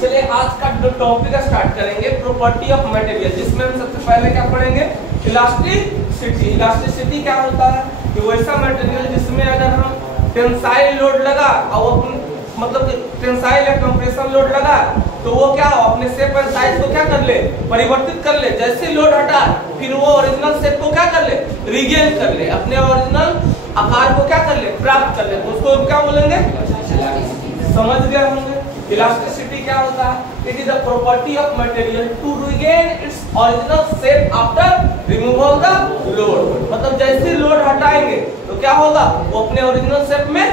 चलिए आज का जो टॉपिक स्टार्ट करेंगे प्रॉपर्टी ऑफ मटेरियल, जिसमें हम सबसे पहले क्या पढ़ेंगे इलास्टिसिटी। इलास्टिसिटी क्या होता है कि वैसा मटेरियल जिसमें अगर हम टेंसाइल लोड लगा और मतलब टेंसाइल या कंप्रेशन लोड लगा तो वो क्या हो अपने शेप एंड साइज को क्या कर ले, परिवर्तित कर ले। जैसे लोड हटा फिर वो ओरिजिनल शेप को क्या कर ले, रिगेन कर ले, अपने ओरिजिनल आकार को क्या कर ले, प्राप्त कर ले। तो उसको क्या बोलेंगे, समझ गए होंगे। इलास्टिसिटी क्या होता है, it is the property of material to regain its original shape after removal the load. मतलब जैसे लोड हटाएंगे तो क्या होगा, वो अपने ओरिजिनल शेप में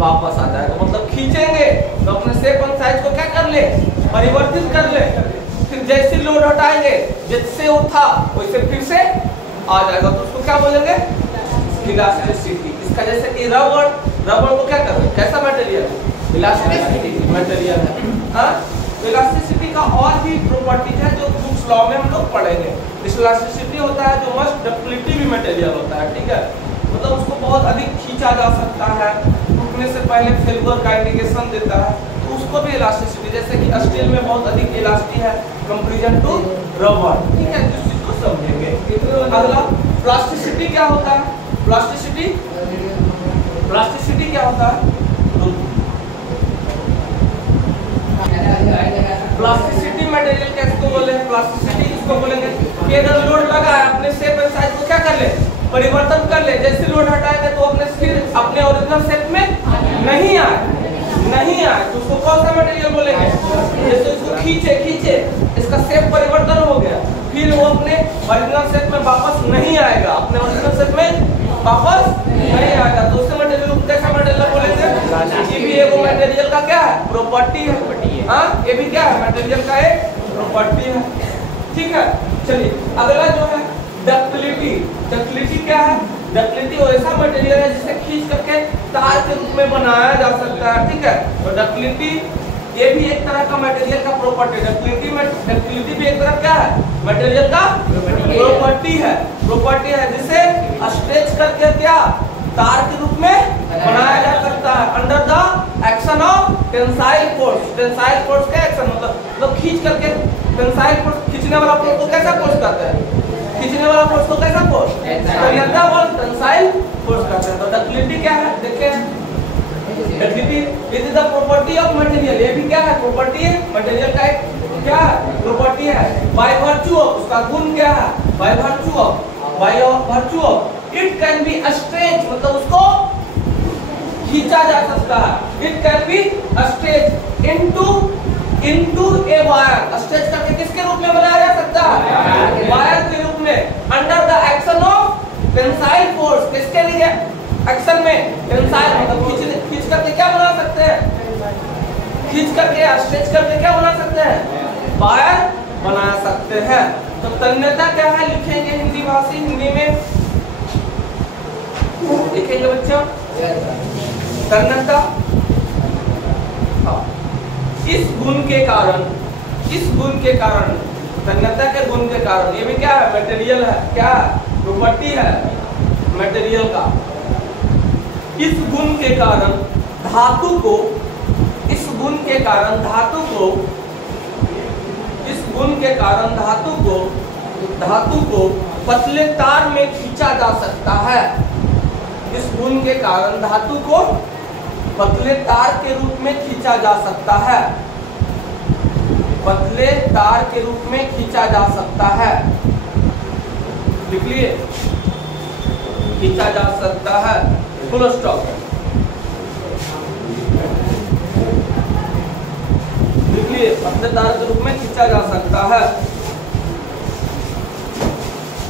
वापस आ जाएगा। मतलब खींचेंगे तो अपने शेप एंड साइज को क्या कर ले, परिवर्तित कर ले। फिर जैसे लोड हटाएंगे जैसे वो था वैसे फिर से आ जाएगा। तो उसको क्या बोलेंगे, इलास्टिसिटी। इसका जैसे कि रबड़ को क्या कर रहे, कैसा मटेरियल है, इलास्टिसिटी मटेरियल है। हाँ, तो इलास्टिसिटी का और भी प्रॉपर्टी है जो हुक्स लॉ में हम लोग पढ़ेंगे। इलास्टिसिटी होता है जो मस्ट डक्टिलिटी भी मटेरियल होता है, ठीक है। मतलब उसको बहुत अधिक खींचा जा सकता है, टूटने से पहले फेल्योर का इंडिकेशन देता है, तो उसको भी इलास्टिसिटी। जैसे कि स्टील में बहुत अधिक इलास्टिक है कंपैरिजन टू रबर, ठीक है। इस चीज को समझेंगे। अगला प्लास्टिसिटी क्या होता है, प्लास्टिसिटी क्या होता है, प्लास्टिसिटी मटेरियल कैसे बोले, प्लास्टिसिटी इसको बोलेंगे कि अगर लोड लगा है अपने शेप एंड साइज को क्या कर ले, परिवर्तन कर ले। जैसे लोड हटाएगा तो अपने ओरिजिनल शेप में नहीं आए तो उसको कौन सा मटेरियल बोलेंगे। जैसे इसको खींचे इसका शेप परिवर्तन हो गया, फिर वो अपने ओरिजिनल शेप में वापस नहीं आएगा, अपने ओरिजिनल शेप में वापस नहीं आएगा, तो उससे मटेरियल को कैसा मटेरियल बोलेंगे। ये भी एक मटेरियल का क्या है, प्रॉपर्टी है। हाँ, ये भी क्या है, मटेरियल का एक प्रॉपर्टी है, ठीक है। चलिए अगला जो है डक्टिलिटी। डक्टिलिटी क्या है, डक्टिलिटी ऐसा मटेरियल है जिसे खींच करके तार के रूप में बनाया जा सकता है, ठीक है। तो डक्टिलिटी ये भी एक तरह का मटेरियल का प्रॉपर्टी। डक्टिलिटी भी एक तरह क्या है, मटेरियल का प्रॉपर्टी है जिसे स्ट्रेच करके क्या तार के रूप में बनाया जा सकता है under the action of tensile force. Tensile force का एक्शन मतलब खींच करके, टेंसाइल फोर्स खींचने वाला फोर्स को कैसा फोर्स कहते हैं, खींचने वाला फोर्स को कैसा फोर्स, टेंसाइल फोर्स कहते हैं। तो डक्टिलिटी क्या है, देखें ductility it is the property of material. ये भी क्या है, प्रॉपर्टी है, मटेरियल का एक क्या है, प्रॉपर्टी है। बाय वर्च्यू ऑफ, उसका गुण क्या है, by virtue of it can be stretch, मतलब उसको खींचा जा सकता है। It can be stretch into a wire. Stretch करके किसके रूप में बनाया जा सकता है, वायर के रूप में under the action of tensile force. किसके लिए एक्शन में, टेंसाइल मतलब खींच करके क्या बना सकते हैं, खींच करके स्ट्रेच करके क्या बना सकते हैं, वायर बना सकते हैं। तो तन्यता क्या है, लिखेंगे हिंदी भाषी, हिंदी में लिखेंगे बच्चों तन्यता। इस गुण के कारण तन्यता के गुण के कारण, ये भी क्या है, मटेरियल है, क्या है, प्रॉपर्टी है मटेरियल का। इस गुण के कारण धातु को पतले तार में खींचा जा सकता है। इस गुण के कारण धातु को पतले तार के रूप में खींचा जा सकता है, पतले तार के रूप में खींचा जा सकता है। लिख लिए, खींचा जा सकता है, फुल स्टॉप। लिख लिए, पतले तार के रूप में खींचा जा सकता है।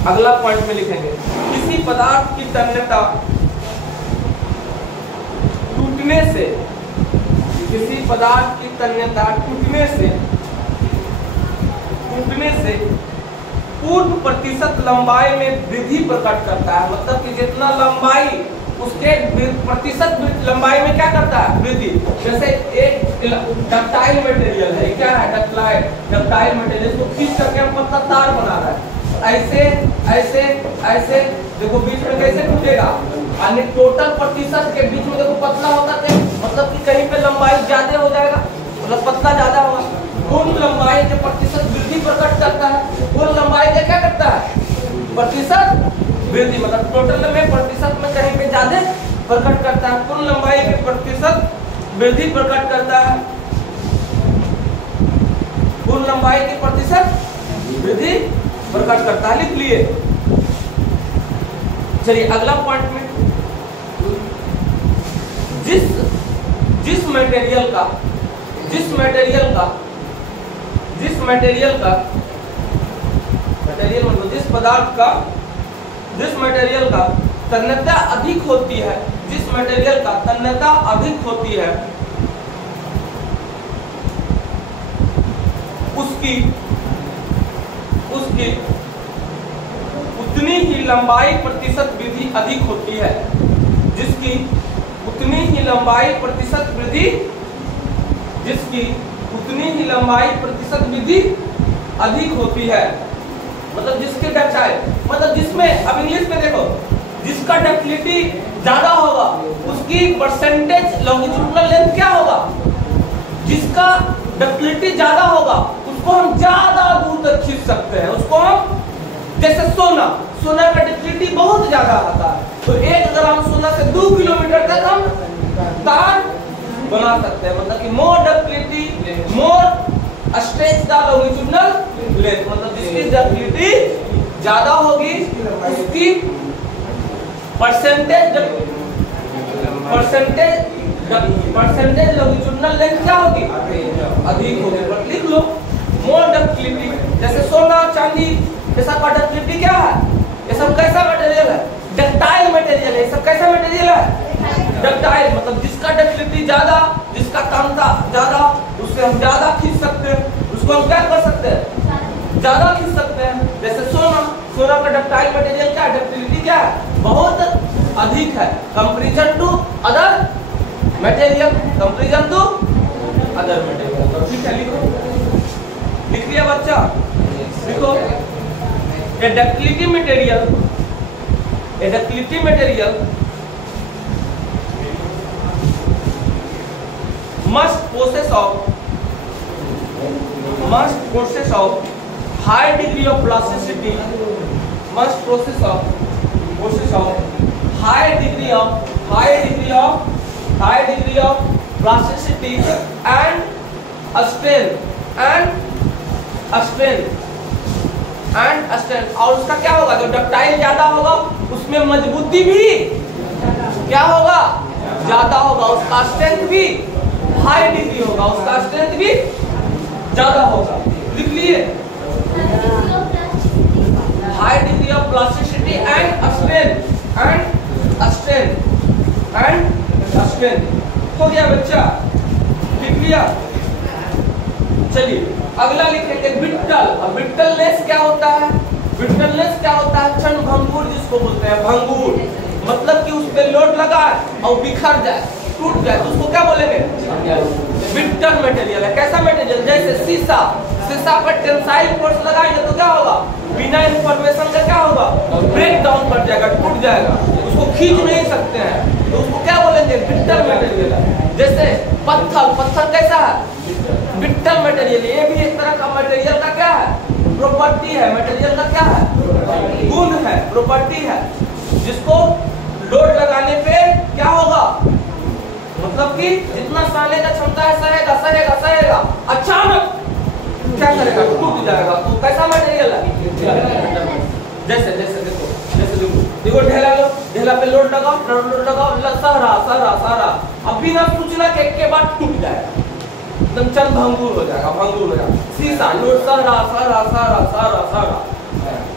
अगला पॉइंट में लिखेंगे किसी पदार्थ की तन्यता टूटने से, किसी पदार्थ की तन्यता टूटने से पूर्ण प्रतिशत लंबाई में वृद्धि प्रकट करता है। मतलब कि जितना लंबाई उसके प्रतिशत लंबाई में क्या करता है, वृद्धि। जैसे एक डक्टाइल मटेरियल है, क्या है, डक्टाइल मटेरियल को खींच करके हम पतला तार बना रहा है, ऐसे देखो बीच में कैसे टूटेगा, यानी टोटल प्रतिशत के बीच में देखो पतला होता है, मतलब कि कहीं पे लंबाई ज्यादा हो जाएगा, मतलब पतला ज्यादा होगा। कुल लंबाई के प्रतिशत वृद्धि प्रकट करता है। कुल लंबाई का क्या करता है? प्रतिशत वृद्धि, मतलब टोटल में प्रतिशत में कहीं पे ज्यादा प्रकट करता है। कुल लंबाई के प्रतिशत वृद्धि प्रकट करता है। कुल लंबाई के प्रतिशत वृद्धि प्रकट करता है, लिख लिए। चलिए अगला पॉइंट में, जिस मटेरियल मतलब जिस पदार्थ का, जिस मटेरियल का तन्यता अधिक होती है, जिस मटेरियल का तन्यता अधिक होती है, उसकी उतनी ही लंबाई प्रतिशत वृद्धि अधिक होती है। जिसकी उतनी ही लंबाई प्रतिशत वृद्धि, जिसकी उतनी ही लंबाई प्रतिशत वृद्धि अधिक होती है, मतलब जिसके डक्टाइल, मतलब जिसमें, अब इंग्लिश में देखो, जिसका डक्टिलिटी ज्यादा होगा उसकी परसेंटेज लॉन्गिट्यूडिनल लेंथ क्या होगा? जिसका डक्टिलिटी ज्यादा होगा उसको हम ज्यादा दूर तक खींच सकते हैं। उसको हम, जैसे सोना का डक्टिलिटी बहुत ज्यादा आता है, तो 1 ग्राम सोना से 2 किलोमीटर तक हम तार बना सकते हैं। मतलब कि more ductility more stretch the longitudinal length, मतलब जिसकी डक्टिलिटी ज्यादा होगी उसकी परसेंटेज लॉन्गिट्यूडिनल लेंथ क्या होगी? अधिक होगी। पर लिख लो, मोर डक्टिलिटी, जैसे सोना चांदी ये सब का डक्टिलिटी क्या है? ये सब कैसा मटेरियल है? डक्टाइल मटेरियल है। ये सब कैसा मटेरियल है? डक्टाइल, मतलब जिसका डक्टिलिटी ज्यादा, जिसका तन्यता ज्यादा, उससे हम ज्यादा खींच सकते हैं। उसको हम क्या कर सकते हैं? ज्यादा खींच सकते हैं। जैसे सोना का डक्टाइल मटेरियल क्या है? डक्टिलिटी क्या है? बहुत अधिक है comparison to other material, comparison to other material. तो ठीक है, लिख लिया बच्चा? लिखो, a ductility material must possess of high degree of plasticity, must possess of high degree of plasticity and strength, और उसका क्या होगा? जो डक्टाइल ज्यादा होगा उसमें मजबूती भी क्या होगा? ज्यादा होगा। उसका स्ट्रेंथ भी हाई डिग्री होगा, उसका स्ट्रेंथ भी ज्यादा होगा। लिख लिए, high degree of plasticity and strength हो गया बच्चा? लिख लिया? चलिए अगला लिखेंगे विट्टल। अब विट्टलनेस क्या होता है? विट्टलनेस क्या होता है? क्षण भंगुर जिसको बोलते हैं, भंगुर मतलब कि उस पे लोड लगा और बिखर जाए, टूट जाए, तो उसको क्या बोलेंगे? विट्टल मटेरियल है। कैसा मटेरियल? जैसे शीशा पर टेंसाइल फोर्स लगाएंगे तो क्या होगा? बिना इंफॉर्मेशन का क्या होगा? ब्रेक डाउन कर जाएगा, टूट जाएगा, उसको खींच नहीं सकते हैं, तो उसको क्या बोलेंगे? विट्टल मटेरियल है। जैसे पत्थर कैसा है? Whittle material. ये भी एक तरह का मटेरियल का क्या है? प्रॉपर्टी है। मटेरियल का क्या है? गुण है, प्रॉपर्टी है, जिसको लोड लगाने पे क्या होगा? मतलब कि जितना सहने का क्षमता है सहेगा, अचानक क्या करेगा? टूट जाएगा। तो कैसा मटेरियल है? जैसे देखो ढेला पे लोड लगाओ, सारा अब बिना सूचना के बाद टूट जाएगा, एकदम चंद भंगुर हो जाएगा। शीशा लोड सारा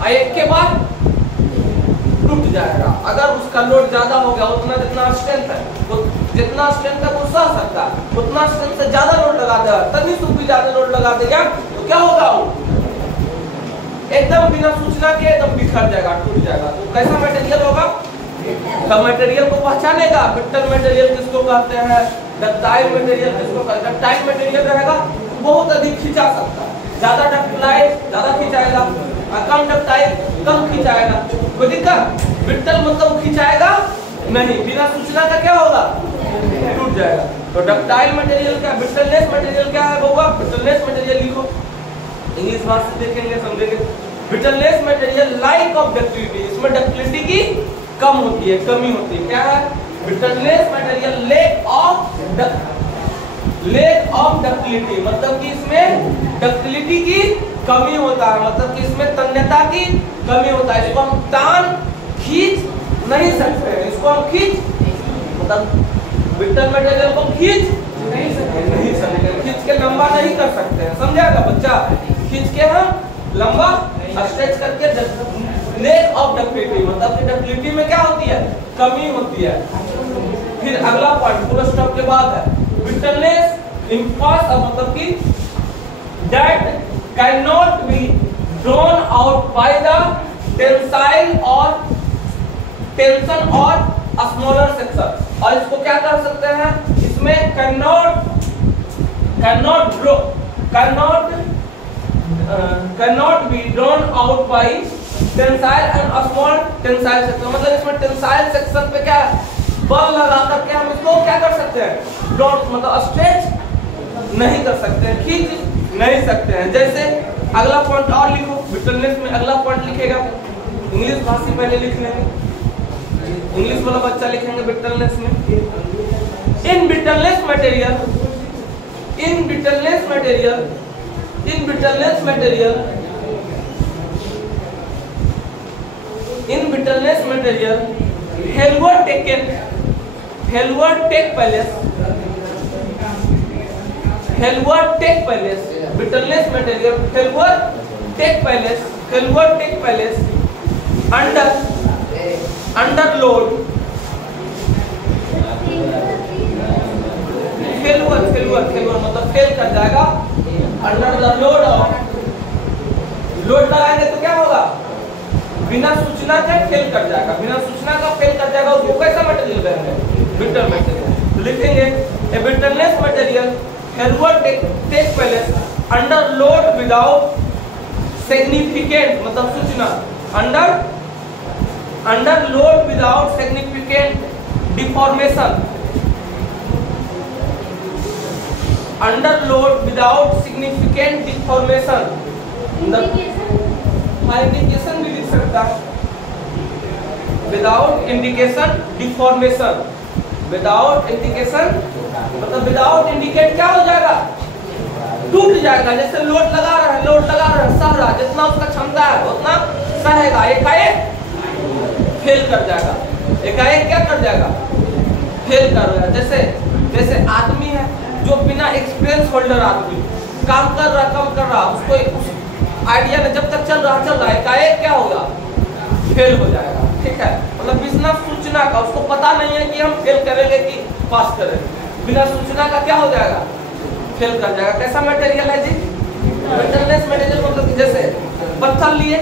एक के बाद टूट जाएगा। अगर उसका लोड ज्यादा हो गया, उतना जितना स्ट्रेंथ है, तो जितना स्ट्रेंथ है वो सह सकता है, उतना स्ट्रेंथ से ज्यादा लोड लगा देगा, तभी भी ज्यादा लोड लगा देगा तो क्या होगा? एकदम बिना सूचना के एकदम बिखर जाएगा, टूट जाएगा। तो कैसा मटेरियल होगा? मटेरियल को पहचानेगा। विट्टल मटेरियल किसको कहते हैं? डक्टाइल मटेरियल किसको कहते हैं? डक्टाइल मटेरियल रहेगा बहुत अधिक खिंचा सकता है, ज्यादा डक्टाइल ज्यादा खिंचाएगा, कम डक्टाइल कम खिंचाएगा। कोई दिक्कत? विट्टल मतलब खिंचाएगा नहीं, बिना सूचना का क्या होगा? टूट जाएगा। तो डक्टाइल मटेरियल क्या, ब्रिटलनेस मटेरियल क्या है बउआ, ब्रिटलनेस मटेरियल लिखो, इंग्लिश भाषा से देखेंगे समझेंगे। Brittleness material like of ductility, इसमें डक्टिलिटी की कम होती है, कमी होती है। क्या है brittleness material, lake of ductility, मतलब कि इसमें डक्टिलिटी की कमी होता है, मतलब कि इसमें तन्यता की कमी होता है। इसको हम तान खींच नहीं सकते हैं, इसको हम खींच मतलब ब्रिटल मटेरियल को खींच नहीं सकते, खींच के लंबा नहीं कर सकते हैं, समझाएगा बच्चा, खींच के हम लंबा स्ट्रेच करके लेक ऑफ डक्टिलिटी, मतलब कि डक्टिलिटी में क्या होती है, कमी होती है। फिर अगला पॉइंट पूरा स्टॉप के बाद है ब्रिटलनेस इम्पॉसिबल, मतलब कि that can not be drawn out by the tensile और टेंशन और स्मॉलर सेक्शन। और इसको क्या कर सकते हैं, इसमें cannot be drawn out by tensile and small tensile section, मतलब इसमें टेंसाइल सेक्शन पे क्या बल लगा करके हम इसको क्या कर सकते हैं, ड्रॉ मतलब स्ट्रेच नहीं कर सकते हैं, खींच नहीं सकते हैं। जैसे अगला पॉइंट और लिखो, ब्रिटलनेस में अगला पॉइंट लिखेगा, इंग्लिश भाषी पहले लिख लेंगे, इंग्लिश वाला बच्चा लिखेंगे ब्रिटलनेस में। In brittleness material failure take place brittleness material failure take place under load, failure मतलब फेल कर जाएगा, under the load of, load लगाएंगे तो क्या होगा, बिना सूचना के फेल कर जाएगा, बिना सूचना का फेल कर जाएगा, उसको कैसा मटेरियल कहेंगे, ब्रिटल मटेरियल। तो लिखेंगे a brittleness material failure take place under load without significant, मतलब सूचना, under load without significant deformation, under load without significant deformation, indication भी लिख सकता है, without indication deformation, without indication मतलब विदाउट इंडिकेट क्या हो जाएगा, टूट जाएगा। जैसे लोड लगा रहा है, सह रहा, जितना उसका क्षमता है उतना सहेगा, एकाएक फेल कर जाएगा, एकाएक क्या कर जाएगा, फेल कर जाएगा। जैसे आदमी है जो बिना एक्सपीरियंस होल्डर आदमी काम कर रहा, उसको उस आइडिया में जब तक चल रहा है, एकाएक क्या होगा, फेल हो जाएगा। ठीक है, मतलब बिना सूचना का, उसको पता नहीं है कि हम फेल करेंगे कि पास करेंगे, बिना सूचना का क्या हो जाएगा, फेल कर जाएगा। कैसा मटेरियल है जी, ब्रिटलनेस मटेरियल, मतलब कि जैसे पत्थर लिए,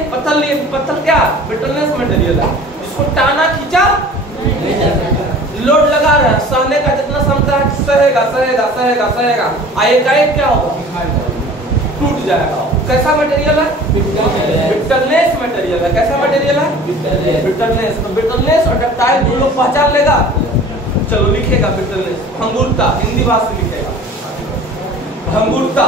पत्थर क्या ब्रिटलनेस मटेरियल है, इसको टाना खींचा, लोड लगा रहा है, सहने का जितना क्षमता है सहेगा, एकाएक क्या होगा, टूट जाएगा। कैसा मटेरियल है, ब्रिटलनेस मटेरियल है। कैसा मटेरियल है, ब्रिटलनेस। तो ब्रिटलनेस और डक्टाइल दोनों पहचान लेगा, चलो लिखेगा ब्रिटलनेस, भंगुरता, हिंदी भाषा लिखेगा, भंगुरता,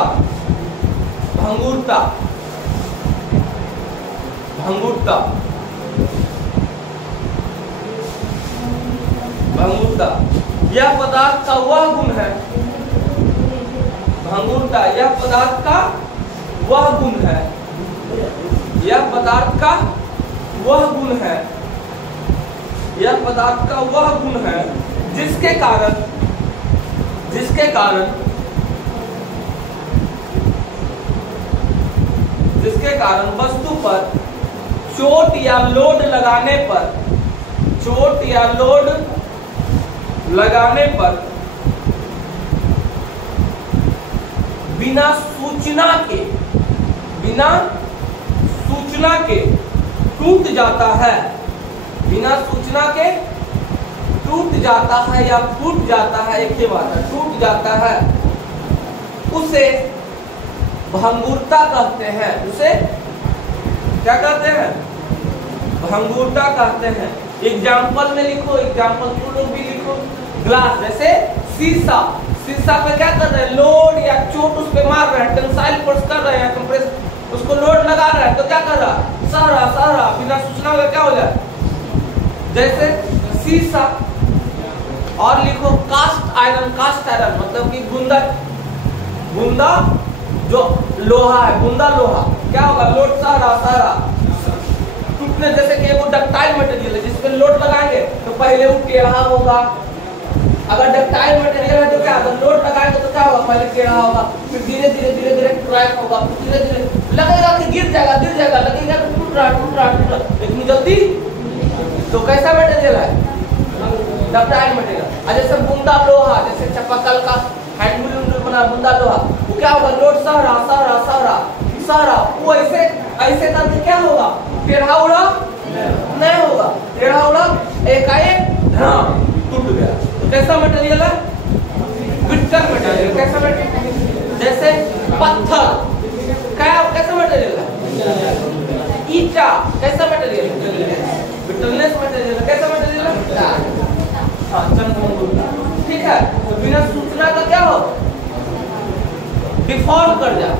यह पदार्थ का वह गुण है, भंगुरता यह पदार्थ का वह गुण है, यह पदार्थ का वह गुण है, यह पदार्थ का वह गुण है जिसके कारण वस्तु पर चोट या लोड लगाने पर बिना सूचना के टूट जाता है, बिना सूचना के टूट जाता है या फूट जाता है, एक ही बात है, टूट जाता है, उसे भंगुरता कहते हैं। उसे क्या कहते हैं, भंगुरता कहते हैं। एग्जाम्पल में लिखो, एग्जाम्पल तुम लोग भी लिखो, ग्लास, जैसे शीशा, शीशा पे क्या कर रहे हैं, लोड या चोट उस पे मार रहे हैं, टेंसाइल फोर्स कर रहे हैं, कंप्रेस उसको लोड लगा रहा है, तो क्या कर रहा है, सह रहा, बिना सूचना का क्या हो जाए, जैसे शीशा। और लिखो कास्ट आयरन, कास्ट आयरन मतलब कि गुंदा, गुंदा जो लोहा है, गुंदा लोहा क्या होगा, लोड सह रहा टूटने, जैसे कि वो डक्टाइल मटेरियल है जिसपे लोड लगाएंगे तो पहले वो टेढ़ा होगा। अगर डक्टाइल मटेरियल है तो क्या, अगर लोड लगाएंगे तो क्या होगा, पहले टेढ़ा होगा, फिर धीरे धीरे क्रैक होगा, धीरे धीरे लगेगा कि गिर जाएगा, लगेगा कि टूट रहा, इतनी जल्दी। तो कैसा मटेरियल है, डक्टाइल मटेरियल। और जैसे बुंदा लोहा, जैसे चापाकल का हैंडल बना बुंदा लोहा, वो क्या होगा, लोड सह रहा, वो ऐसे करके क्या होगा, टेढ़ा उड़ा नहीं होगा, टेढ़ा उड़ा एकाएक टूट गया। तो कैसा मटेरियल है, ब्रिटल मटेरियल। कैसा मटेरियल, जैसे पत्थर कैसा मटेरियल है, ईटा कैसा मटेरियल है, ब्रिटलनेस मटेरियल है। कैसा मटेरियल है, ठीक है। तो बिना सूचना का क्या हो, डिफॉर्म कर जाए,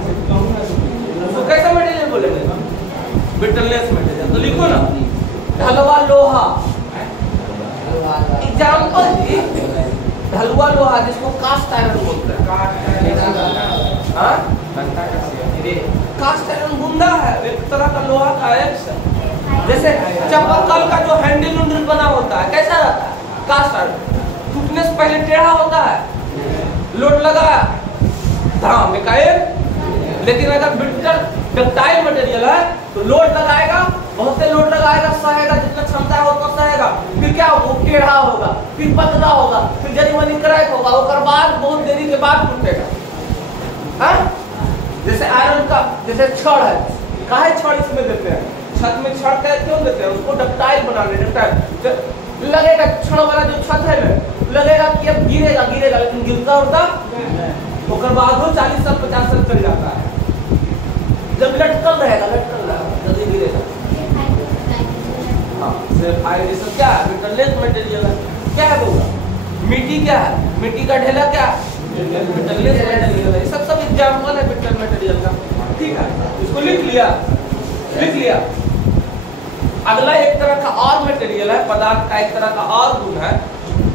तो कैसा मटेरियल बोलेंगे, ब्रिटलनेस मटेरियल। तो लिखो ना, ढलवा लोहा, एग्जाम्पल ढलवा लोहा जिसको कास्ट आयरन बोलते हैं। कास्ट आयरन गुंदा है, एक तरह का लोहा का है। जैसे चापाकल का जो हैंडल बना होता है कैसा रहता है, कास्ट आयरन, टूटने से पहले टेढ़ा होता है, लोड लगाया धाम एकाएक। लेकिन अगर ब्रिटल डक्टाइल मटेरियल है तो लोड लगाएगा, बहुत से लोड लगाएगा, सहेगा, जितना क्षमता है उतना सहेगा, फिर क्या होगा, टेढ़ा होगा, फिर पतला होगा, फिर जरी क्रैक होगा, उसके बाद बहुत देरी के बाद टूटेगा। जैसे आयरन का, जैसे छड़ है, काहे छड़ इसमें देते हैं, छत में छड़ क्यों देते हैं, उसको डक्टाइल बनाने, डक्टाइल लगेगा, छड़ वाला जो छत है लगेगा कि अब गिरेगा, लेकिन गिरता होता उसके बाद वो 40 साल 50 साल चल जाता है, जब लटकल रहेगा जल्दी गिरेगा। हाँ, सिर्फ आयरन क्या है, ब्रिटलनेस मटेरियल है। क्या है वो, मिट्टी क्या है, मिट्टी का ढेला क्या है, ब्रिटलनेस मटेरियल है। सब एग्जाम्पल है ब्रिटल मटेरियल का, ठीक है। इसको लिख लिया। अगला एक तरह का और मटेरियल है, पदार्थ का एक तरह का और गुण है,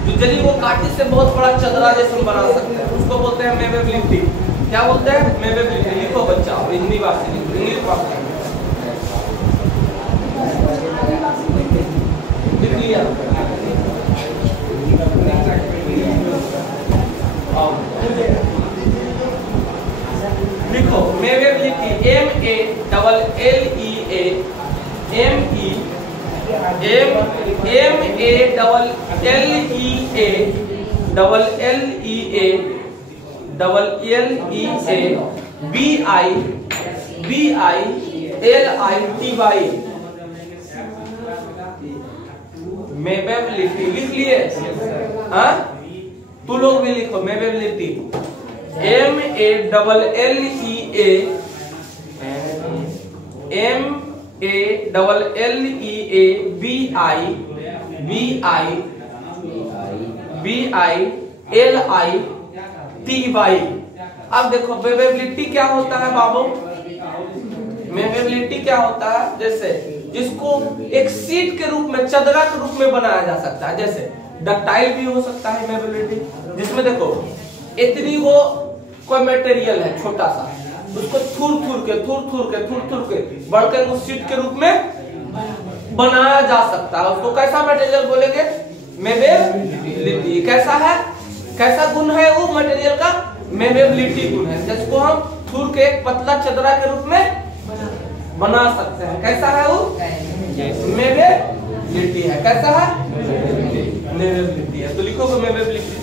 जो यदि वो काटी से बहुत बड़ा चदरा जैसा बना सकते हैं, उसको बोलते हैं मेवेबिलिटी। क्या बोलते हैं, मेवेबिलिटी। लिखो बच्चा, हिंदी भाषा इंग्लिश भाषा लिख लिया। लिखो मेवेबिलिटी, मेवेबिलिटी लिख लिए, हाँ तू लोग भी लिखो मेवेबिलिटी, MEAAABIBILITY। अब देखो मेवेबिलिटी क्या होता है बाबू, मेवेबिलिटी क्या होता है, जैसे जिसको एक सीट के रूप में, चदरा के रूप में बनाया जा सकता है। जैसे डक्टाइल भी हो सकता है मेवेबिलिटी, जिसमें देखो इतनी वो कोई मटेरियल है छोटा सा, उसको थूर थूर के बढ़कर उस सीट के रूप में बनाया जा सकता है। उसको कैसा मटेरियल बोलेंगे, मेवेबिलिटी। कैसा है, कैसा गुण है वो मटेरियल का, मेवेबिलिटी गुण है, जिसको हम थूर के एक पतला चदरा के रूप में बना सकते हैं। कैसा है वो, मेवेबिलिटी है। कैसा है, मेवेबिलिटी है। तो लिखो मेवेबिलिटी,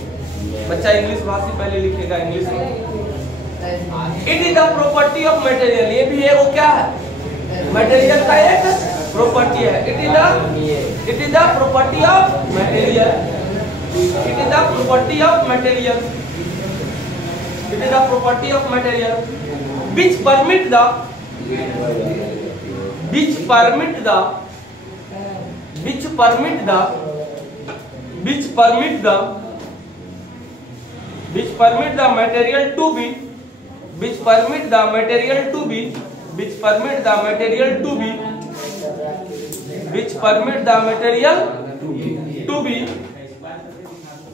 बच्चा इंग्लिश भाषी पहले लिखेगा इंग्लिश में। It is the property of material, ये भी है वो क्या है, मटेरियल का एक प्रॉपर्टी है। It is the property of material, it is the property of material, it is the property of material which permit the which permit the material to be which permit the material to be which permit the material to be which permit the material to be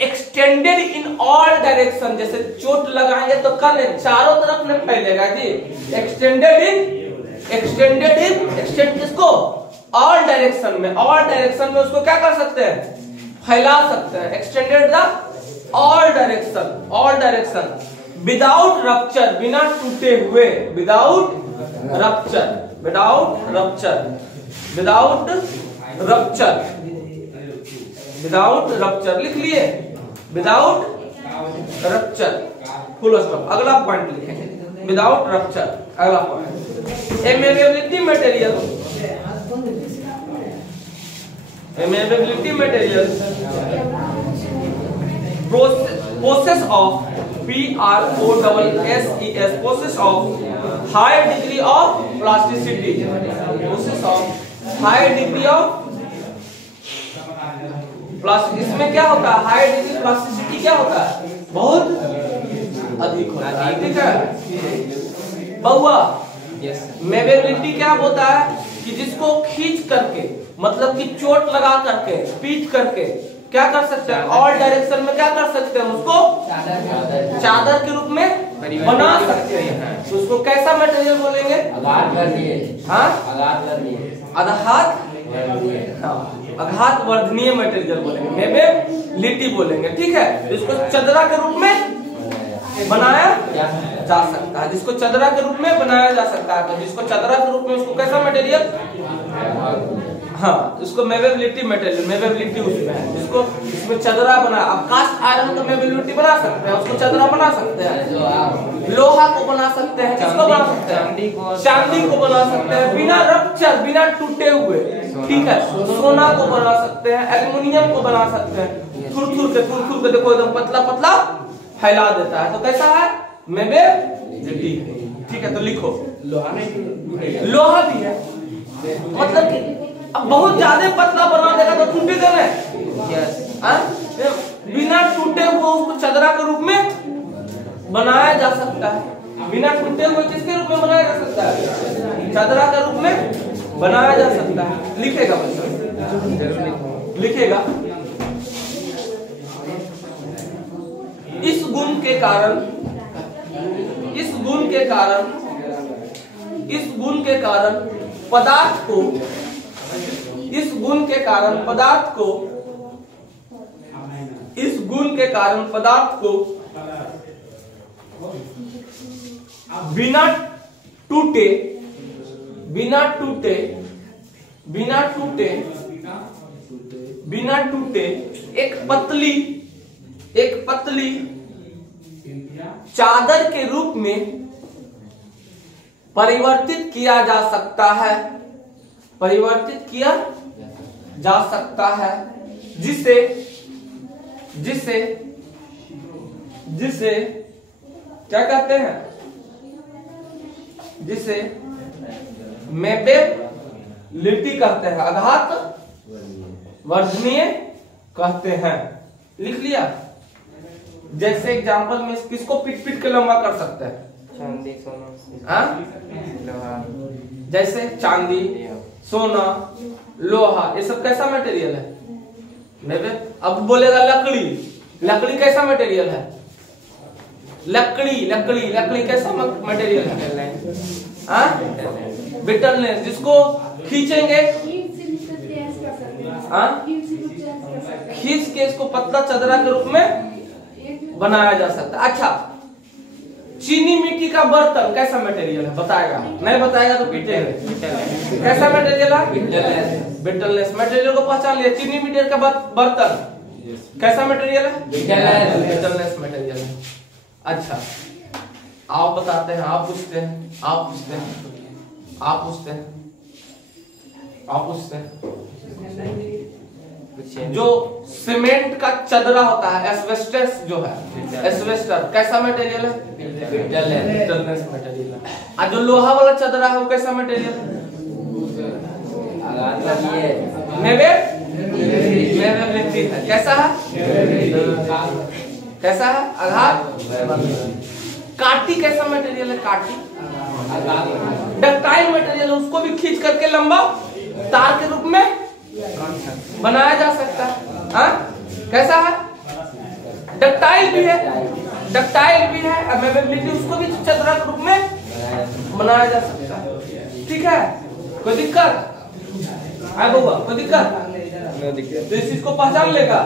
extended in all direction। जैसे चोट लगाएंगे तो कल चारों तरफ में फैलेगा जी। extended in extend किसको all direction में उसको क्या कर सकते हैं फैला सकते हैं। extended the all direction without rupture बिना टूटे हुए without rupture लिख लिए without rupture फुल स्टॉप। अगला पॉइंट लिखेंगे विदाउट रप्चर। अगला point malleability material process of PROSSES process of high degree of plasticity इसमें क्या होता है हाई डिग्री प्लास्टिसिटी क्या होता है बहुत अधिक होता है। ठीक है बहुआ मेबेबिलिटी क्या होता है कि जिसको खींच करके मतलब कि चोट लगा करके पीट करके क्या कर सकते हैं ऑल डायरेक्शन में क्या कर सकते हैं उसको चादर के रूप में बना सकते हैं। तो उसको कैसा मटेरियल बोलेंगे आघात वर्धनीय मटेरियल बोलेंगे मेबेबिलिटी बोलेंगे। ठीक है इसको चदरा के रूप में बनाया जा सकता है जिसको चदरा के रूप में बनाया जा सकता है। तो जिसको चदरा के रूप में उसको कैसा मटेरियल इसको मेबेबिलिटी उसमें है जिसको इसमें चदरा बना। अब कास्ट आयरन का मेबेबिलिटी बना सकते हैं उसको चदरा बना सकते हैं। लोहा को बना सकते हैं किसको बना सकते हैं चांदी को बना सकते हैं बिना रप्चर बिना टूटे हुए। ठीक है सोना को बना सकते हैं एल्युमिनियम को बना सकते हैं थुर थुर के देखो एकदम पतला फैला देता है। तो कैसा है मेबेबिलिटी। ठीक है तो लिखो लोहा भी है मतलब कि अब बहुत ज्यादा पतला बना देगा तो टूटेगा नहीं बिना टूटे हुए उसको चदरा के रूप में बनाया जा सकता है। बिना टूटे हुए किसके रूप में बनाया जा सकता है चदरा के रूप में बनाया जा सकता है। लिखेगा इस गुण के कारण पदार्थ को बिना टूटे एक पतली चादर के रूप में परिवर्तित किया जा सकता है जिसे क्या कहते हैं जिसे मेबेबिलिटी कहते हैं आघात वर्धनीय कहते हैं। लिख लिया जैसे एग्जांपल में किसको पीट के लंबा कर सकते हैं चांदी सोना लोहा जैसे चांदी सोना लोहा ये सब कैसा मटेरियल है अब बोलेगा लकड़ी कैसा मटेरियल है लकड़ी कैसा मटेरियल है बिटलनेस जिसको खींचेंगे खींच के इसको पतला चदरा के रूप में बनाया जा सकता है। अच्छा चीनी मिट्टी का बर्तन कैसा मटेरियल है बताएगा नहीं बताएगा तो पीटेंगे। कैसा मटेरियल है बिटलनेस मटेरियल को पहचान लिया। चीनी मिट्टी का बर्तन कैसा मटेरियल है बिटलनेस मटेरियल है। अच्छा आप बताते हैं आप पूछते हैं जो सीमेंट का चदरा होता है एस्बेस्टस जो है एस्बेस्टर कैसा मटेरियल है बिटलनेस मटेरियल है। और जो लोहा वाला चदरा है वो कैसा मटेरियल है मेबेबिलिटी है। कैसा है आघात काटी कैसा मटेरियल है? काटी डक्टाइल मटेरियल है, उसको भी खींच करके लंबा तार के रूप में बनाया जा सकता है। हाँ? कैसा है? डक्टाइल भी है, डक्टाइल भी है, अमेबिलिटी उसको भी चतरा के रूप में बनाया जा सकता है। ठीक है, कोई दिक्कत है बउआ? कोई दिक्कत? तो इस चीज को पहचान लेगा।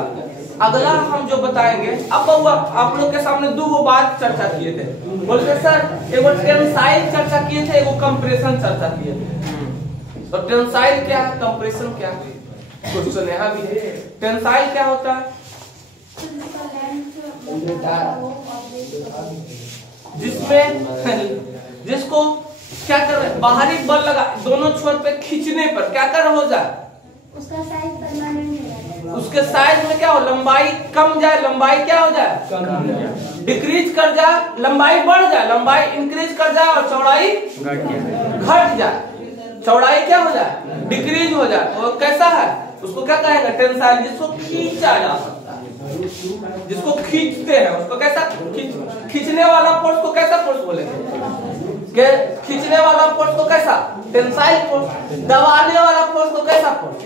अगला हम जो बताएंगे, अब बउआ आप लोग के सामने दो बात चर्चा किए थे। बोलते सर एगो टेंसाइल चर्चा किए थे, एगो कंप्रेशन चर्चा किए थे। तो टेंसाइल क्या है, कंप्रेशन क्या है? क्वेश्चन यहाँ भी है। टेंसाइल क्या होता है? जिसको क्या कर रहे, बाहरी बल लगा दोनों छोर पे खींचने पर क्या कर हो जाए, उसका साइज परमानेंट हो जाए। उसके साइज में क्या हो, लंबाई कम जाए, लंबाई क्या हो जाए, डिक्रीज कर जाए, लंबाई बढ़ जाए, लंबाई इंक्रीज कर जाए और चौड़ाई घट जाए, चौड़ाई क्या हो जाए, डिक्रीज हो जाए। तो कैसा है, उसको क्या कहेंगे, टेंसाइल। जिसको खींचा जा सकता है, जिसको खींचते हैं उसको कैसा, खींचने वाला फोर्स को कैसा फोर्स बोलेंगे? खींचने वाला फोर्स को कैसा, टेंसाइल फोर्स। दबाने वाला फोर्स को कैसा फोर्स?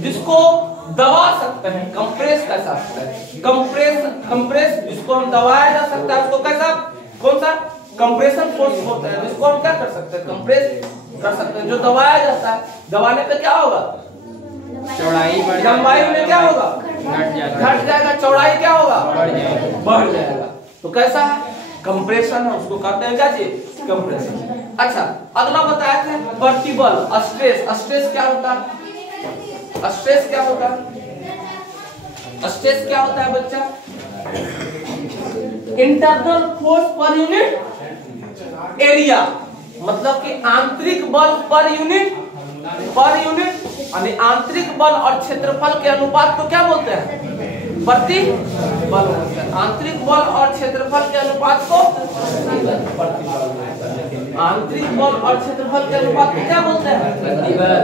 जिसको दबा सकते हैं, कंप्रेस कैसा होता है, कंप्रेस जिसको हम दबाया जा सकता है उसको कैसा, कौन सा कंप्रेशन फोर्स होता है, जिसको हम क्या कर सकते हैं, कंप्रेस कर सकते हैं। जो दबाया जाता है, दबाने पे क्या होगा, चौड़ाई लंबाई में क्या होगा, घट जाएगा, चौड़ाई क्या होगा, बढ़ जाएगा। तो कैसा है, कंप्रेशन है, उसको कहते हैं क्या चीज, कंप्रेशन। अच्छा, अगला बताया थे प्रतिबल, स्ट्रेस। स्ट्रेस क्या होता है, स्ट्रेस क्या होता है, स्ट्रेस क्या होता है बच्चा, internal force per unit area, मतलब कि आंतरिक बल पर यूनिट यानी आंतरिक बल और क्षेत्रफल के अनुपात को क्या बोलते हैं, प्रतिबल बोलते हैं। आंतरिक बल और क्षेत्रफल के अनुपात को आंतरिक बल और क्षेत्रफल के अनुपात को क्या बोलते हैं,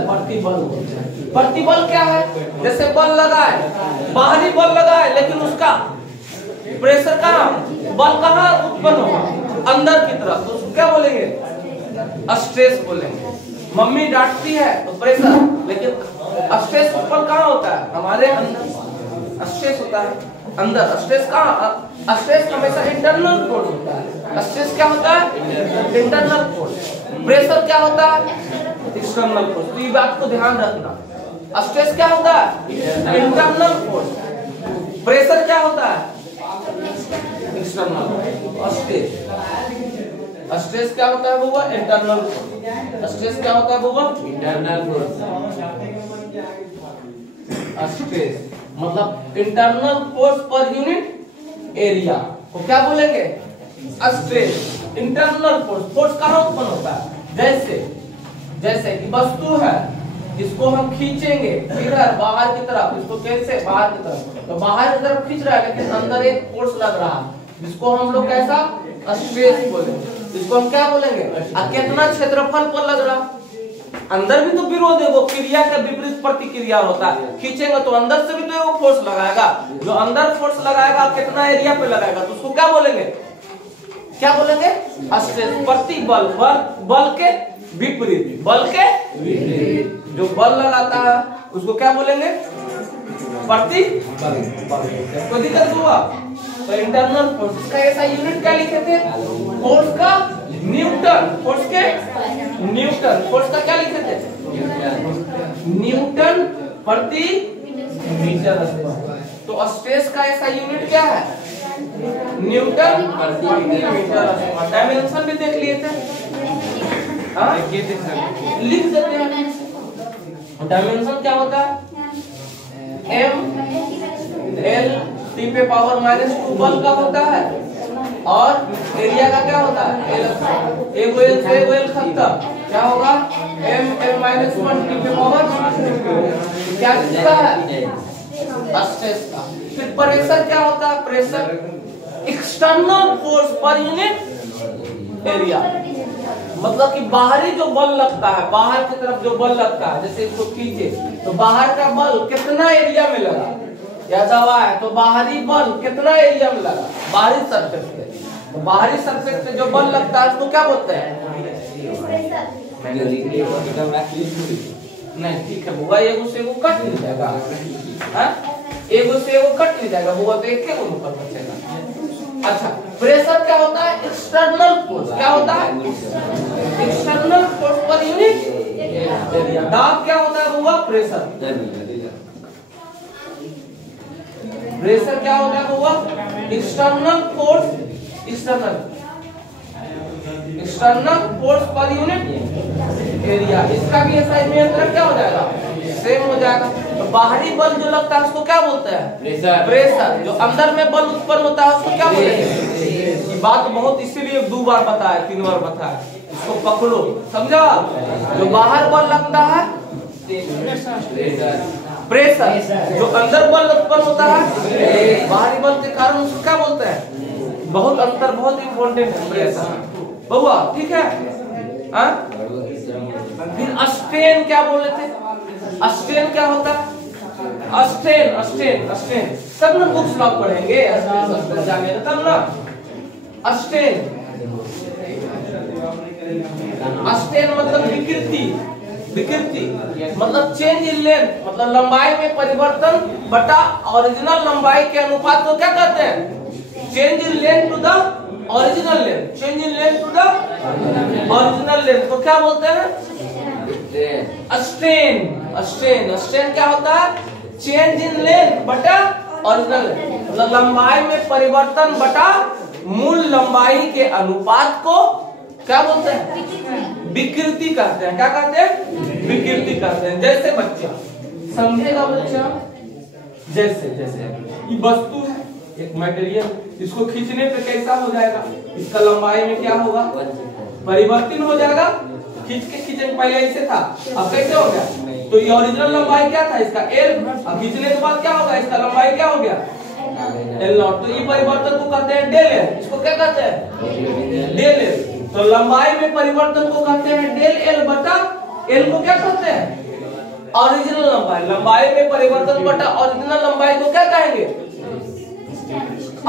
प्रतिबल बोलते हैं। प्रतिबल क्या है, जैसे बल लगा है, बाहरी बल लगा है, लेकिन उसका प्रेशर कहाँ, बल कहाँ उत्पन्न होगा, अंदर की तरफ, तो उसको क्या बोलेंगे, स्ट्रेस बोलेंगे। मम्मी डांटती है तो प्रेशर, लेकिन स्ट्रेस उत्पन्न कहाँ होता है, हमारे अंदर स्ट्रेस होता है अंदर। स्ट्रेस कहाँ, स्ट्रेस हमेशा इंटरनल फोर्स होता है। स्ट्रेस क्या होता है, इंटरनल फोर्स। प्रेशर क्या होता है, एक्सटर्नल फोर्स। तो ये बात को ध्यान रखना, स्ट्रेस क्या होता है, इंटरनल फोर्स। प्रेशर क्या होता है, एक्सटर्नल। स्ट्रेस क्या होता है बउआ, इंटरनल फोर्स। स्ट्रेस क्या होता है बउआ, इंटरनल फोर्स। स्ट्रेस मतलब internal force per unit area को क्या बोलेंगे, स्ट्रेस। इंटरनल फोर्स कहाँ उत्पन्न होता है, जैसे कि वस्तु है, इसको हम खींचेंगे इधर बाहर की तरफ, इसको कैसे बाहर की तरफ, तो बाहर की तरफ खींच रहा है, लेकिन अंदर एक फोर्स लग रहा है, जिसको हम लोग कैसा, स्ट्रेस बोलेंगे। इसको हम क्या बोलेंगे, कितना क्षेत्रफल पर लग रहा, अंदर भी तो विरोध है, वो क्रिया का विपरीत प्रतिक्रिया होता है। खींचेंगे तो अंदर से भी तो वो फोर्स लगाएगा, जो अंदर फोर्स लगाएगा कितना एरिया पे लगाएगा, तो उसको क्या बोलेंगे, क्या बोलेंगे, स्ट्रेस। प्रतिबल, बल के विपरीत, बल के विपरीत जो बल लगाता है उसको क्या बोलेंगे, प्रतिबल। कोई दिक्कत हुआ, तो इंटरनल फोर्स का ऐसा यूनिट क्या लिखे थे, फोर्स का न्यूटन, फोर्स के न्यूटन, फोर्स का क्या लिखे थे, न्यूटन प्रति मीटर स्क्वायर। तो स्ट्रेस का ऐसा यूनिट क्या है, न्यूटन प्रति मीटर स्क्वायर। डायमेंशन भी देख लिए थे, लिख देते हैं। डायमेंशन क्या होता है, m/L पे पावर -2 बल का होता है, और एरिया का क्या होता है, L। एगो L से एगो L खत्म, क्या होगा, m/L-1 T पे पावर क्या चीज का है, स्ट्रेस का। फिर प्रेशर क्या होता है, pressure external force per unit area, मतलब कि बाहरी जो बल लगता है, बाहर की तरफ जो बल लगता है, जैसे इसको खींचे तो बाहर का बल कितना एरिया में लगा, या दवा है तो बाहरी बल कितना एरिया में लगा, बाहरी सरफेस पे, तो बाहरी सरफेस पे जो बल लगता है उसको क्या बोलते हैं? नहीं ठीक है बुआ, एगो से एगो कट नहीं जाएगा, एगो से एगो कट नहीं जाएगा बुआ, तो एक ऊपर बचेगा। अच्छा प्रेशर क्या होता है? External force. क्या होता है? External force per unit area. दाब क्या होता है बुआ? प्रेशर। प्रेशर क्या होता है बुआ? External force, external force per unit area. इसका भी ऐसा ही क्या हो जाएगा? सेम हो जाएगा। तो बाहरी बल जो लगता है उसको क्या बोलते हैं? प्रेशर। जो अंदर में बल उत्पन्न होता है उसको क्या बोलते हैं? ये बात बहुत इसीलिए 2 बार बताया, 3 बार बताया, इसको पकड़ो, समझा? जो बाहर बल लगता है प्रेशर, जो अंदर बल उत्पन्न होता है बाहरी बल के कारण उसको क्या बोलते हैं? बहुत अंतर, बहुत इंपॉर्टेंट है प्रेशर बउआ, ठीक है? फिर स्ट्रेन क्या बोले थे? स्ट्रेन क्या होता है? स्ट्रेन सब ना बुक्स लॉक पढ़ेंगे, जाने तब ना। स्ट्रेन मतलब विकृति मतलब चेंज इन लेंथ, मतलब लंबाई में परिवर्तन बटा ओरिजिनल लंबाई के अनुपात को क्या कहते हैं? Change in length to the original length. Change in length to the original length को क्या बोलते हैं? स्ट्रेन क्या होता है? चेंज इन लेंथ बटा ओरिजिनल लेंथ, मतलब लंबाई में परिवर्तन बटा मूल लंबाई के अनुपात को क्या बोलते हैं? विकृति कहते हैं। क्या कहते हैं? विकृति कहते हैं। जैसे बच्चा समझेगा, बच्चा जैसे ये वस्तु है, एक मटेरियल, इसको खींचने पे कैसा हो जाएगा? इसका लंबाई में क्या होगा? परिवर्तन हो जाएगा। खींचने पहले ऐसे था, अब कैसे हो गया? तो ये ओरिजिनल लंबाई क्या था? इसका L, अब खींचने के बाद क्या होगा? इसका लंबाई क्या हो गया? L0। तो ये परिवर्तन को कहते हैं डेल L। इसको क्या कहते हैं? Del L। तो लंबाई में परिवर्तन को कहते हैं डेल L बटा L को क्या कहते हैं? ओरिजिनल लंबाई। लंबाई में परिवर्तन बटा ओरिजिनल लंबाई को क्या कहेंगे?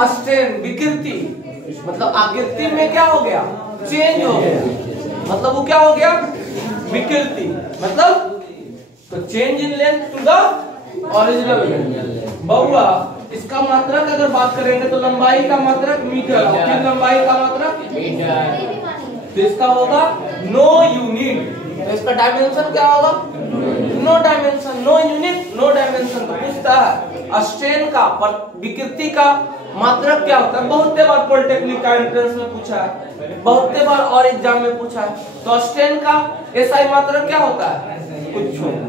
स्ट्रेन, विकृति, मतलब आकृति में क्या हो गया? चेंज हो गया, मतलब वो क्या हो गया? विकृति। मतलब तो change in length to the original length. बउआ इसका मात्रक अगर बात करेंगे तो लंबाई का मात्रक मीटर, फिर लंबाई का मात्रक मीटर, तो इसका होगा नो यूनिट। तो इसका डायमेंशन क्या होगा? No dimension, no unit, no dimension. तो पूछता है स्ट्रेन का विकृति का मात्रक क्या होता है? बहुत बार पॉलिटेक्निक का एंट्रेंस में पूछा है, बहुत बार और एग्जाम में पूछा है। तो स्ट्रेन का एसआई मात्रक क्या होता है? कुछ होना।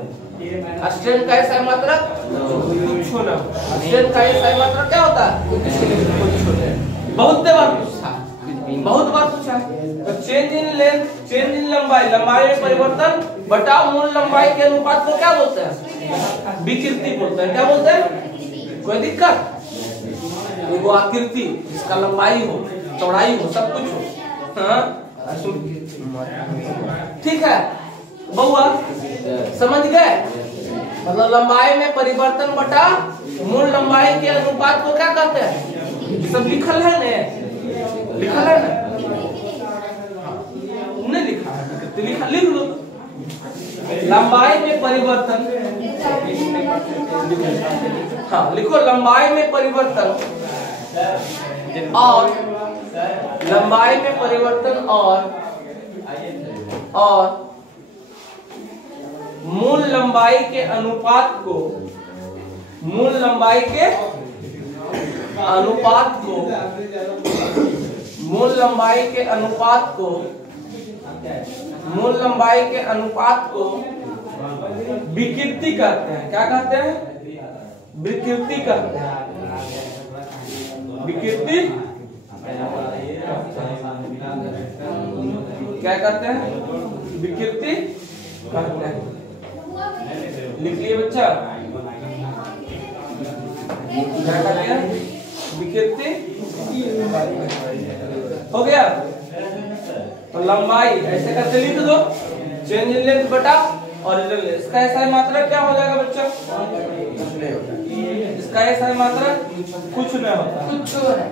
स्ट्रेन का एसआई मात्रक कुछ होना। स्ट्रेन का एसआई मात्रक क्या होता है? कुछ होना। बहुत बार पूछा, बहुत बार पूछा है। तो चेंज इन लेंथ, चेंज इन लंबाई, लंबाई में परिवर्तन बटा मूल लंबाई के अनुपात को क्या बोलते हैं? विकृति बोलते हैं। क्या बोलते हैं? कोई दिक्कत? वो आकृति जिसका लंबाई हो, चौड़ाई हो, सब कुछ हो। हाँ ठीक है बउआ, समझ गए? मतलब लंबाई में परिवर्तन बटा मूल लंबाई के अनुपात को क्या कहते हैं? सब लिखल है ना? लिखल है ना? नहीं लिखा है तो लिख लो। लंबाई में परिवर्तन, हाँ लिखो, लंबाई में परिवर्तन और लंबाई में परिवर्तन और मूल लंबाई के अनुपात को, मूल लंबाई के अनुपात को, मूल लंबाई के अनुपात को, मूल लंबाई के अनुपात को विकृति कहते हैं। क्या कहते हैं? विकृति कहते हैं। विकृति क्या कहते हैं? विकृति कहते हैं। लिख लिए बच्चा? क्या कहते हैं? विकृति हो गया। तो लंबाई ऐसे करके लिख दो, चेंज इन लेंथ बटा ओरिजिनल लेंथ। इसका एसआई मात्रा क्या हो जाएगा बच्चा? इसका एसआई मात्रा कुछ नहीं होता है।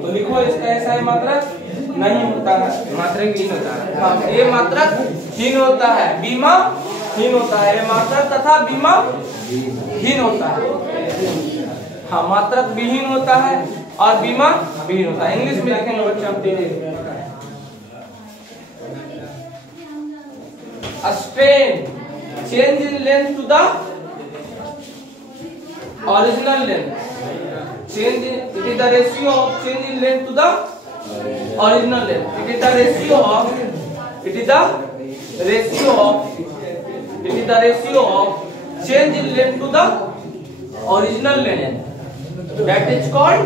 तो लिखो इसका एसआई मात्रा नहीं होता है, मात्रक हीन होता है। हाँ, ये मात्रक हीन होता है, बीमा हीन होता है। ये मात्रक तथा बीमा हीन होता है। हाँ, मात्रक विहीन होता है और बीमा विहीन होता है। इंग्लिश में लिखेंगे बच्चा। Strain change in length to the original length. Change in, it is the ratio of change in length to the original length. It is the ratio of, it is the ratio of, it is the ratio of change in length to the original length. That is called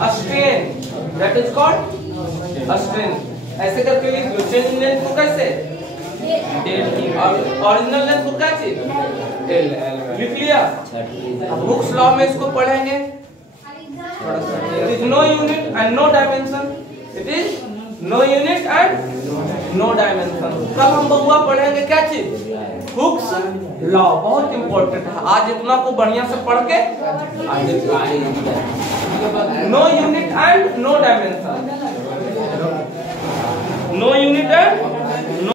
a strain. That is called a strain. ऐसे करके लिख लो। Change in length को कैसे? Original length को कैसे? लिख लिया। Books law में इसको पढ़ेंगे। It is no unit and no dimension. It is no unit and no dimension. कल हम बहुआ पढ़ेंगे क्या चीज? हुक्स लॉ, बहुत इंपॉर्टेंट है। आज इतना को बढ़िया से पढ़ के नो यूनिट एंड